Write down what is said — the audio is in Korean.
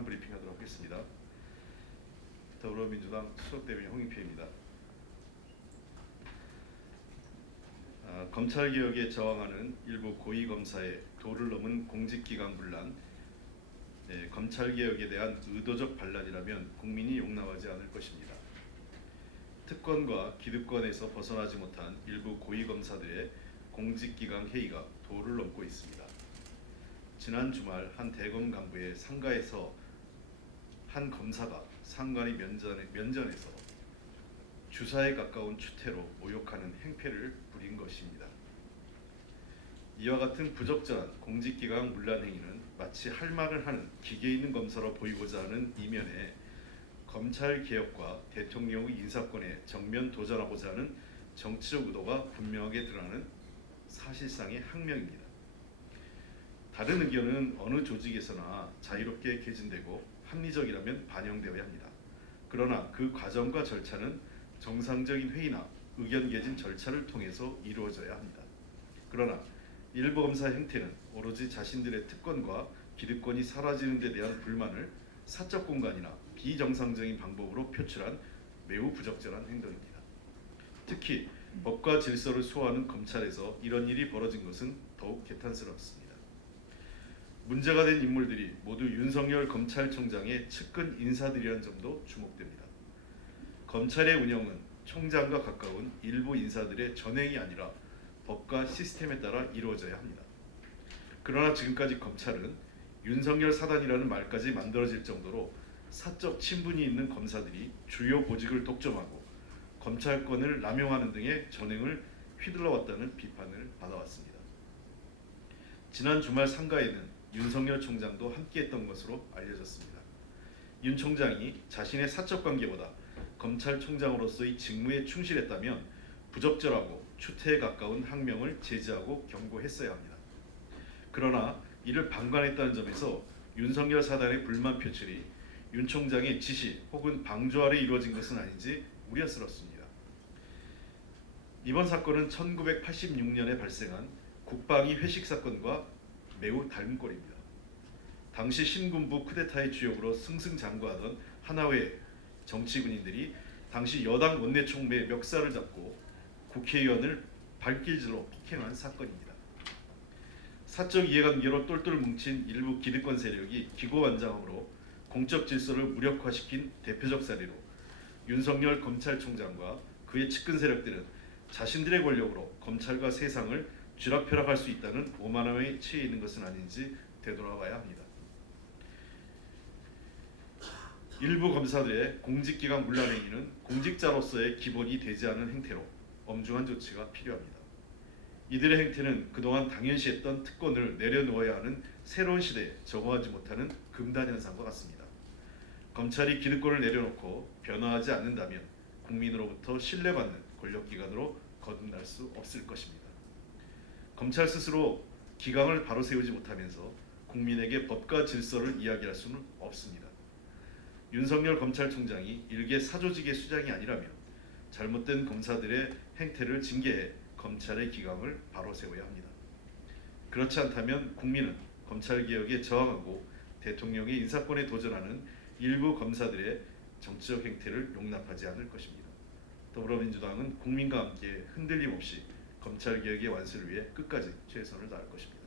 간단한 브리핑하도록 하겠습니다. 더불어민주당 수석대변인 홍익표입니다. 검찰개혁에 저항하는 일부 고위검사의 도를 넘은 공직기강 분란, 검찰개혁에 대한 의도적 반란이라면 국민이 용납하지 않을 것입니다. 특권과 기득권에서 벗어나지 못한 일부 고위검사들의 공직기강 해이가 도를 넘고 있습니다. 지난 주말 한 대검 간부의 상가에서 한 검사가 상관이 면전에서 주사에 가까운 추태로 모욕하는 행패를 부린 것입니다. 이와 같은 부적절한 공직기강 문란 행위는 마치 할 말을 하는 기계 있는 검사로 보이고자 하는 이면에 검찰 개혁과 대통령의 인사권에 정면 도전하고자 하는 정치적 의도가 분명하게 드러나는 사실상의 항명입니다. 다른 의견은 어느 조직에서나 자유롭게 개진되고 합리적이라면 반영되어야 합니다. 그러나 그 과정과 절차는 정상적인 회의나 의견 개진 절차를 통해서 이루어져야 합니다. 그러나 일부 검사 행태는 오로지 자신들의 특권과 기득권이 사라지는 데 대한 불만을 사적 공간이나 비정상적인 방법으로 표출한 매우 부적절한 행동입니다. 특히 법과 질서를 수호하는 검찰에서 이런 일이 벌어진 것은 더욱 개탄스럽습니다. 문제가 된 인물들이 모두 윤석열 검찰총장의 측근 인사들이라는 점도 주목됩니다. 검찰의 운영은 총장과 가까운 일부 인사들의 전횡이 아니라 법과 시스템에 따라 이루어져야 합니다. 그러나 지금까지 검찰은 윤석열 사단이라는 말까지 만들어질 정도로 사적 친분이 있는 검사들이 주요 보직을 독점하고 검찰권을 남용하는 등의 전횡을 휘둘러왔다는 비판을 받아왔습니다. 지난 주말 상가에는 윤석열 총장도 함께했던 것으로 알려졌습니다. 윤 총장이 자신의 사적 관계보다 검찰총장으로서의 직무에 충실했다면 부적절하고 추태에 가까운 항명을 제지하고 경고했어야 합니다. 그러나 이를 방관했다는 점에서 윤석열 사단의 불만 표출이 윤 총장의 지시 혹은 방조 아래 이루어진 것은 아닌지 우려스럽습니다. 이번 사건은 1986년에 발생한 국방위 회식 사건과 매우 닮은 꼴입니다. 당시 신군부 쿠데타의 주역으로 승승장구하던 하나회 정치 군인들이 당시 여당 원내총무의 멱살을 잡고 국회의원을 발길질로 폭행한 사건입니다. 사적 이해관계로 똘똘 뭉친 일부 기득권 세력이 기고만장으로 공적 질서를 무력화시킨 대표적 사례로 윤석열 검찰총장과 그의 측근 세력들은 자신들의 권력으로 검찰과 세상을 쥐락펴락할 수 있다는 오만함에 취해 있는 것은 아닌지 되돌아봐야 합니다. 일부 검사들의 공직기강 문란 행위는 공직자로서의 기본이 되지 않은 행태로 엄중한 조치가 필요합니다. 이들의 행태는 그동안 당연시했던 특권을 내려놓아야 하는 새로운 시대에 적응하지 못하는 금단 현상과 같습니다. 검찰이 기득권을 내려놓고 변화하지 않는다면 국민으로부터 신뢰받는 권력기관으로 거듭날 수 없을 것입니다. 검찰 스스로 기강을 바로 세우지 못하면서 국민에게 법과 질서를 이야기할 수는 없습니다. 윤석열 검찰총장이 일개 사조직의 수장이 아니라면 잘못된 검사들의 행태를 징계해 검찰의 기강을 바로 세워야 합니다. 그렇지 않다면 국민은 검찰개혁에 저항하고 대통령의 인사권에 도전하는 일부 검사들의 정치적 행태를 용납하지 않을 것입니다. 더불어민주당은 국민과 함께 흔들림 없이 검찰개혁의 완수를 위해 끝까지 최선을 다할 것입니다.